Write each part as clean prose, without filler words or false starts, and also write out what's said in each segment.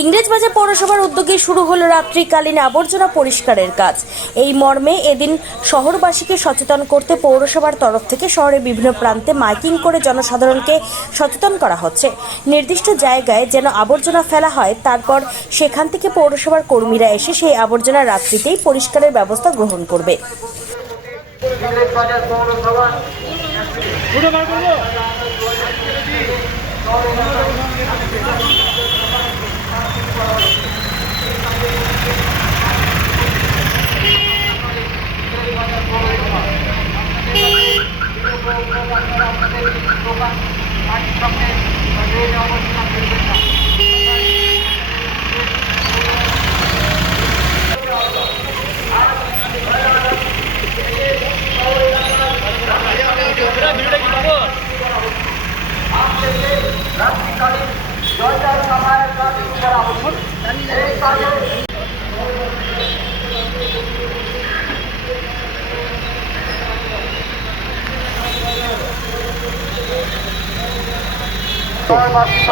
ইংরেজবাজার পৌরসভার উদ্যোগে শুরু হলো রাত্রিকালীন আবর্জনা পরিষ্কারের কাজ। এই মর্মে এদিন শহরবাসীকে সচেতন করতে পৌরসভার তরফ থেকে শহরের বিভিন্ন প্রান্তে মাইকিং করে জনসাধারণকে সচেতন করা হচ্ছে। নির্দিষ্ট জায়গায় যেন আবর্জনা ফেলা হয়, তারপর সেখান থেকে পৌরসভার কর্মীরা এসে সেই আবর্জনা রাত্রিতেই পরিষ্কারের ব্যবস্থা গ্রহণ করবে।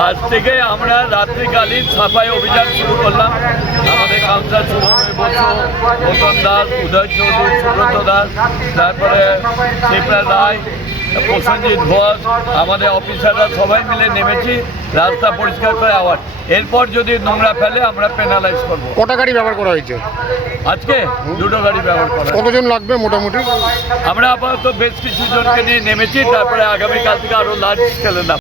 আজ থেকে আমরা রাত্রিকালীন সাফাই অভিযান শুরু করলাম। আমাদের কাউন্সিলর শুভময় বসু, মদন দাস, উদয় চৌধুরী, সুব্রত দাস, তারপরে শিবরাজ রায়, প্রসেনজিৎ ঘোষ, আমাদের অফিসাররা সবাই মিলে নেমেছি রাস্তা পরিষ্কার করে আবার এরপর যদি নোংরা ফেলে আমরা পেনালাইজ করব। কটা গাড়ি ব্যবহার করা হয়েছে আজকে? 2টো গাড়ি ব্যবহার করা। কতজন লাগবে মোটামুটি? আমরা আপাতত বেশ কিছু জনকে নিয়ে নেমেছি, তারপরে আগামীকাল থেকে আরও লার্জ স্কেলে নাম।